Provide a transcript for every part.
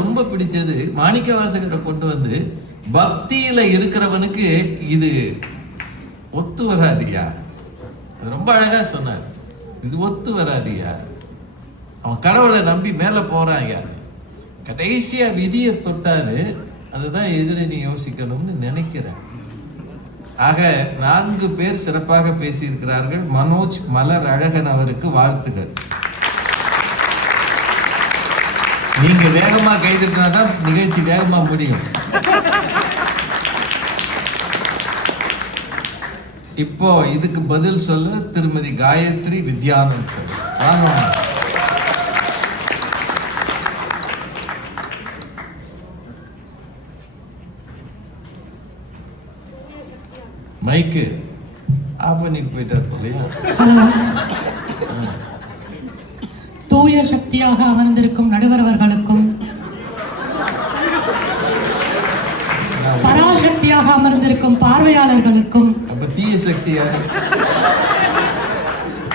ரொம்ப பிடிச்சது மாணிக்க வாசகரை கொண்டு வந்து பக்தியில இருக்கிறவனுக்கு இது ஒத்து வராதியா, ரொம்ப அழகா சொன்னார். இது ஒத்து வராதியா, அவன் கடவுளை நம்பி மேல போறான் ஐயா. கடைசியா விதியை தொட்டாரு, அதுதான் எதிரணி யோசிக்கணும்னு நினைக்கிறேன். ஆக 4 பேர் சிறப்பாக பேசியிருக்கிறார்கள். மனோஜ் மலர் அழகன் அவருக்கு வாழ்த்துக்கள். நீங்க வேகமா கைதுனாதான் நிகழ்ச்சி வேகமா முடியும். இப்போ இதுக்கு பதில் சொல்ல திருமதி காயத்ரி வித்யானந்த் வாங்க. மைக்கு ஆஃப் பண்ணிட்டு போயிட்டார் இல்லையா? தூய சக்தியாக அமர்ந்திருக்கும் நடுவர் அவர்களுக்கும், பராசக்தியாக அமர்ந்திருக்கும் பார்வையாளர்களுக்கும், தீய சக்தியாக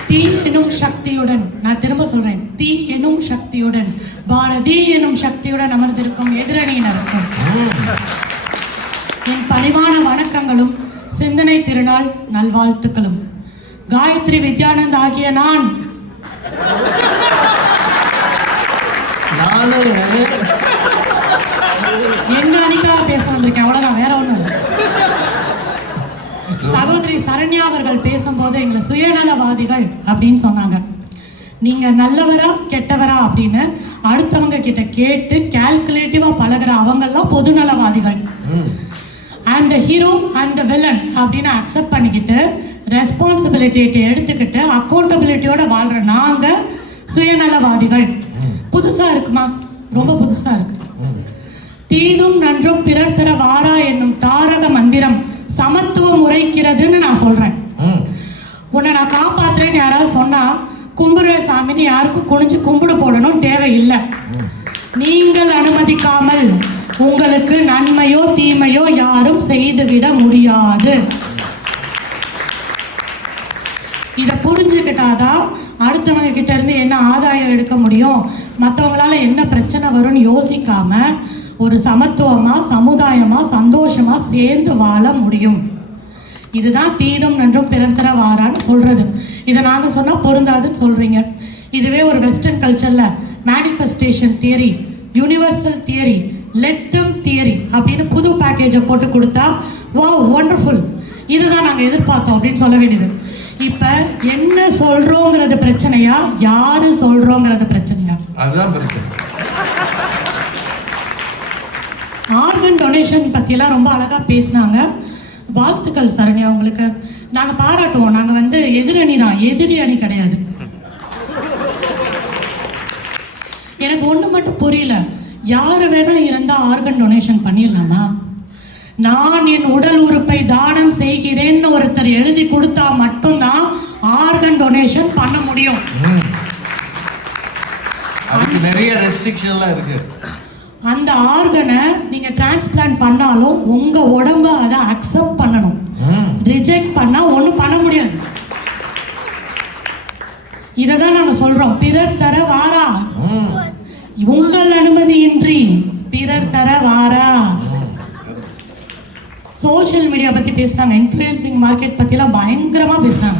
தீ எனும் சக்தியுடன், நான் திரும்ப சொல்றேன், தீ எனும் சக்தியுடன், பாரதி எனும் சக்தியுடன் அமர்ந்திருக்கும் எதிரணியினருக்கும் என் பணிவான வணக்கங்களும் சிந்தனை திருநாள் நல்வாழ்த்துக்களும். காயத்ரி வித்யானந்த் ஆகிய நான் எங்க அணிக்காக பேச வந்திருக்கேன், அவ்வளவுதான், வேற ஒண்ணும் இல்லை. சகோதரி சரண்யா அவர்கள் பேசும்போது எங்களை சுயநலவாதிகள் அப்படின்னு சொன்னாங்க. நீங்க நல்லவரா கெட்டவரா அப்படின்னு அடுத்தவங்க கிட்ட கேட்டு கால்குலேட்டிவா பழகிற அவங்கெல்லாம் பொதுநலவாதிகள். And the hero and the villain அப்படின்னு அக்செப்ட் பண்ணிக்கிட்டு ரெஸ்பான்சிபிலிட்டியை எடுத்துக்கிட்டு அக்கௌண்டபிலிட்டியோட வாழ்ற நாங்க சுயநலவாதிகள். புதுசா இருக்குமா? ரொம்ப புதுசா இருக்கு. தீதும் நன்றும் பிறர் தர வாரா என்னும் தாரக மந்திரம் சமத்துவம் உரைக்கிறதுன்னு நான் சொல்றேன். உன்னை நான் காப்பாத்துறேன்னு யாராவது சொன்னா கும்புற சாமின்னு யாருக்கும் குனிஞ்சு கும்பிடு போடணும் தேவையில்லை. நீங்கள் அனுமதிக்காமல் உங்களுக்கு நன்மையோ தீமையோ யாரும் செய்துவிட முடியாது. இதை புரிஞ்சுக்கிட்டாதான் அடுத்தவங்க கிட்ட இருந்து என்ன ஆதாயம் எடுக்க முடியும், மற்றவங்களால என்ன பிரச்சனை வரும்னு யோசிக்காம ஒரு சமத்துவமா சமுதாயமா சந்தோஷமா சேர்ந்து வாழ முடியும். இதுதான் தீதும் நன்றும் பிறர் தர வாரான்னு சொல்றது. இதை நாங்கள் சொன்னால் பொருந்தாதுன்னு சொல்றீங்க. இதுவே ஒரு வெஸ்டர்ன் கல்ச்சர்ல மேனிஃபெஸ்டேஷன் தியரி, யூனிவர்சல் தியரி, லெட்டம் தியரி அப்படின்னு புது பேக்கேஜை போட்டு கொடுத்தா வாவ் வண்டர்ஃபுல், இதுதான் நாங்கள் எதிர்பார்த்தோம் அப்படின்னு சொல்ல வேண்டியது. இப்போ என்ன சொல்றோங்கிறது பிரச்சனையா, யாரு சொல்றோங்கிறது பிரச்சனையா? அதுதான் பிரச்சனை. ஆர்கன் டொனேஷன் பற்றியெல்லாம் ரொம்ப அழகாக பேசினாங்க. வாழ்த்துக்கள் சரண்யா உங்களுக்கு. நாங்கள் பாராட்டுவோம். நாங்கள் வந்து எதிரணி தான், எதிரி அணி கிடையாது. எனக்கு ஒன்று மட்டும் புரியல, யார் வேணா இருந்தால் ஆர்கன் டொனேஷன் பண்ணிடலாமா? நான் என் உடல் உறுப்பை தானம் செய்கிறேன்னு ஒருத்தர் எழுதி கொடுத்தா மட்டும்தான் ஆர்கன் டொனேஷன் பண்ண முடியும். அதுக்கு நிறைய ரெஸ்ட்ரிக்ஷன்லாம் இருக்கு. அந்த ஆர்கனை நீங்க டிரான்ஸ்பிளான்ட் பண்ணாலும் உங்க உடம்பு அதை அக்செப்ட் பண்ணணும். ரிஜெக்ட் பண்ணா ஒன்றும் பண்ண முடியாது. இதை தான் நாங்கள் சொல்றோம். பிறர் தர வாரா, உங்கள் அனுமதியின்றி பிறர் தர வாரா. சோஷியல் மீடியா பற்றி பேசுனாங்க, இன்ஃப்ளூயன்சிங் மார்க்கெட் பற்றிலாம் பயங்கரமாக பேசுனாங்க.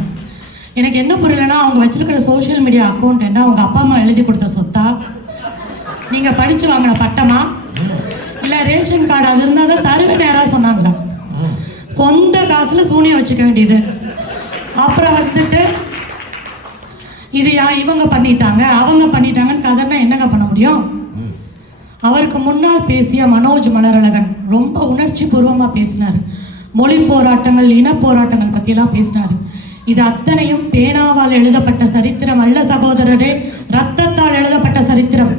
எனக்கு என்ன புரியலன்னா, அவங்க வச்சிருக்கிற சோஷியல் மீடியா அக்கௌண்ட் என்ன அவங்க அப்பா அம்மா எழுதி கொடுத்த சொத்தா, நீங்கள் படித்து வாங்கின பட்டமா, இல்லை ரேஷன் கார்டு அது இருந்தால் தான் தருவேன்னு யாராவது சொன்னாங்களா? சொந்த காசில் சூனியம் வச்சுக்க வேண்டியது. அப்புறம் வந்துட்டு இது இவங்க பண்ணிட்டாங்க அவங்க பண்ணிட்டாங்கன்னு கதைன்னா என்னங்க பண்ண முடியும்? அவருக்கு முன்னால் பேசிய மனோஜ் மலரழகன் ரொம்ப உணர்ச்சி பூர்வமாக பேசினார். மொழி போராட்டங்கள், இன போராட்டங்கள் பற்றியெல்லாம் பேசினார். இது அத்தனையும் பேனாவால் எழுதப்பட்ட சரித்திரம் அல்ல சகோதரரே, ரத்தத்தால் எழுதப்பட்ட சரித்திரம்.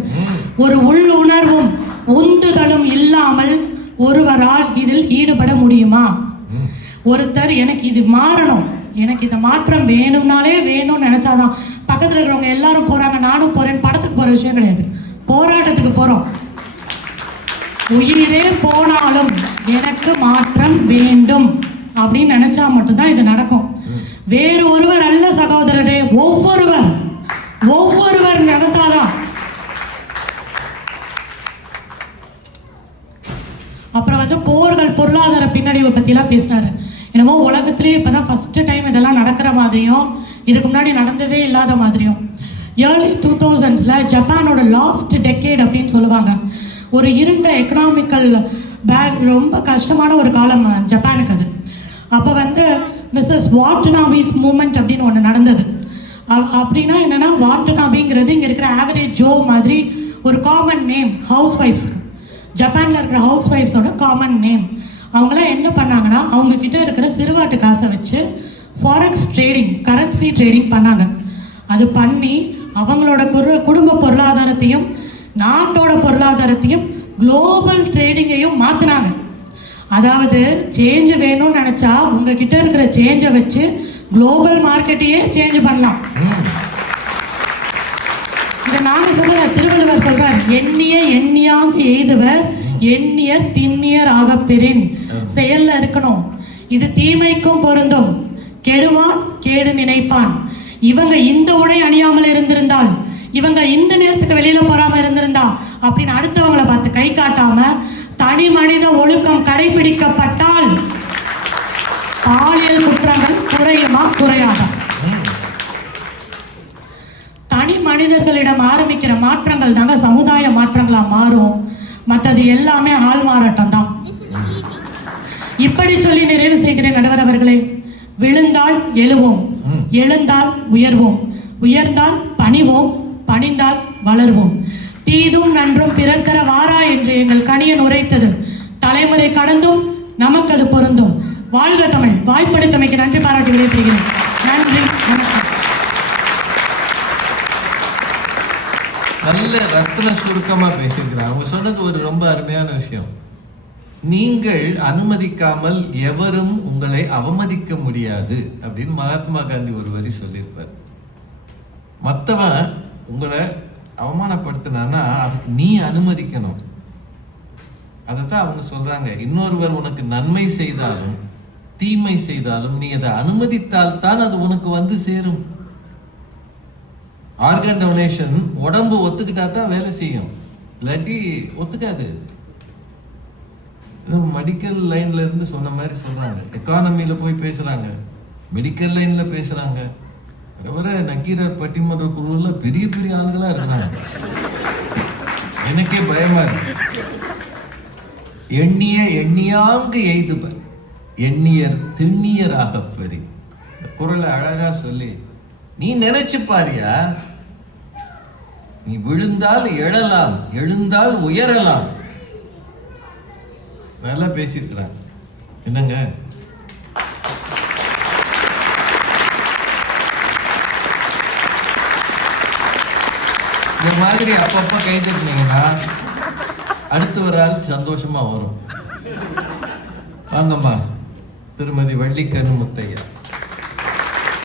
ஒரு உள்ளுணர்வும் உந்துதலும் இல்லாமல் ஒருவரால் இதில் ஈடுபட முடியுமா? ஒருத்தர் எனக்கு இது மாறணும், எனக்கு இந்த மாற்றம் வேணும்னாலே வேணும்னு நினைச்சாதான். பக்கத்தில் இருக்கிறவங்க எல்லாரும் போறாங்க நானும் போறேன், படத்துக்கு போற விஷயம் கிடையாது, போராட்டத்துக்கு போறோம். உயிரே போனாலும் எனக்கு மாற்றம் வேண்டும் அப்படின்னு நினைச்சா மட்டும்தான் இது நடக்கும். வேறு ஒருவர் அல்ல சகோதரரே, ஒவ்வொருவர் நினைத்தாதான். அப்புறம் வந்து போர்கள், பொருளாதார பின்னடைவை பற்றிலாம் பேசினார். என்னமோ உலகத்திலேயே இப்போ தான் ஃபஸ்ட்டு டைம் இதெல்லாம் நடக்கிற மாதிரியும், இதுக்கு முன்னாடி நடந்ததே இல்லாத மாதிரியும். ஏர்லி 2000s ஜப்பானோட லாஸ்ட் டெக்கேட் அப்படின்னு சொல்லுவாங்க. ஒரு இருண்ட எக்கனாமிக்கல் ரொம்ப கஷ்டமான ஒரு காலம் ஜப்பானுக்கு அது. அப்போ வந்து மிஸ்ஸஸ் வாட்டனாபிஸ் மூமெண்ட் அப்படின்னு ஒன்று நடந்தது. அப்படின்னா என்னென்னா, வாட்டனாபிங்கிறது இங்கே இருக்கிற ஆவரேஜ் ஜோ மாதிரி ஒரு காமன் நேம் ஹவுஸ் ஒய்ஃப்ஸ்க்கு. ஜப்பானில் இருக்கிற ஹவுஸ் ஒய்ஃப்ஸோட காமன் நேம். அவங்களாம் என்ன பண்ணாங்கன்னா, அவங்கக்கிட்ட இருக்கிற சிறுவாட்டு காசை வச்சு ஃபாரெக்ஸ் ட்ரேடிங், கரன்சி ட்ரேடிங் பண்ணாங்க. அது பண்ணி அவங்களோட குடும்ப பொருளாதாரத்தையும் நாட்டோட பொருளாதாரத்தையும் குளோபல் ட்ரேடிங்கையும் மாற்றினாங்க. அதாவது சேஞ்சு வேணும்னு நினச்சா உங்ககிட்ட இருக்கிற சேஞ்சை வச்சு குளோபல் மார்க்கெட்டையே சேஞ்ச் பண்ணலாம். இதை நாங்கள் சொல்ல, திருவள்ளுவர் சொல்றார், எண்ணிய எண்ணியாக எய்துவர் எண்ணியர் திண்ணியர் ஆகப்பெறின். செயல்ல இருக்கணும். இது தீமைக்கும் பொருந்தும். கெடுவான் கேடு நினைப்பான். இவங்க இந்த உடை அணியாமல் இருந்திருந்தால், இவங்க இந்த நேரத்துக்கு வெளியில போறாம இருந்திருந்தா அப்படின்னு அடுத்தவங்களை பார்த்து கை காட்டாம தனி மனித ஒழுக்கம் கடைபிடிக்கப்பட்டால் பாலியல் குற்றங்கள் குறையுமா குறையாதா? தனி மனிதர்களிடம் ஆரம்பிக்கிற மாற்றங்கள் தாங்க சமுதாய மாற்றங்களா மாறும். மற்றது எல்லாமே ஆள் மாறாட்டம் தான். இப்படி சொல்லி நிறைவு செய்கிறேன் நடுவர் அவர்களே. விழுந்தால் எழுவோம், எழுந்தால் உயர்வோம், உயர்ந்தால் பணிவோம், பணிந்தால் வளர்வோம். தீதும் நன்றும் பிறர் தர வாரா என்று எங்கள் கணியன் உரைத்தது தலைமுறை கடந்தும் நமக்கு அது பொருந்தும். வாழ்க தமிழ். வாய்ப்படுத்தமைக்கு நன்றி பாராட்டி விடைபெறுகிறேன். நன்றி, வணக்கம். நல்ல ரத்ன சுருக்கமா பேசியிருக்கிறாங்க. அவங்க சொன்னது ஒரு ரொம்ப அருமையான விஷயம். நீங்கள் அனுமதிக்காமல் எவரும் உங்களை அவமதிக்க முடியாது அப்படின்னு மகாத்மா காந்தி ஒரு வரி சொல்லியிருப்பார். மற்றவன் உங்களை அவமானப்படுத்தினான்னா அதுக்கு நீ அனுமதிக்கணும். அதைத்தான் அவங்க சொல்றாங்க. இன்னொருவர் உனக்கு நன்மை செய்தாலும் தீமை செய்தாலும் நீ அதை அனுமதித்தால் தான் அது உனக்கு வந்து சேரும். ஆர்கன் டொனேஷன் உடம்பு ஒத்துக்கிட்டா தான் வேலை செய்யும், இல்லாட்டி ஒத்துக்காது. மெடிக்கல் லைன்ல இருந்து சொன்ன மாதிரி சொல்றாங்க, எக்கானமியில போய் பேசுறாங்க, மெடிக்கல் லைன்ல பேசுறாங்க. வர நக்கீரர் பட்டிமன்ற குழுல பெரிய பெரிய ஆளுகளா இருக்காங்க. எனக்கே பயமா இருக்கு. எண்ணிய எண்ணியாங்கு எய்துபர் எண்ணியர் திண்ணியராக பெரி. இந்த குரலை அழகா சொல்லி நீ நினைச்சு பாரியா, நீ விழுந்தால் எழலாம், எழுந்தால் உயரலாம். நல்லா பேசியிருக்கிறாங்க. என்னங்க இந்த மாதிரி அப்பப்ப கை தட்டினீங்கன்னா அடுத்து ஒரு ஆள் சந்தோஷமா வரும். வாங்கம்மா, திருமதி வள்ளிக்கண்ணு முத்தையா.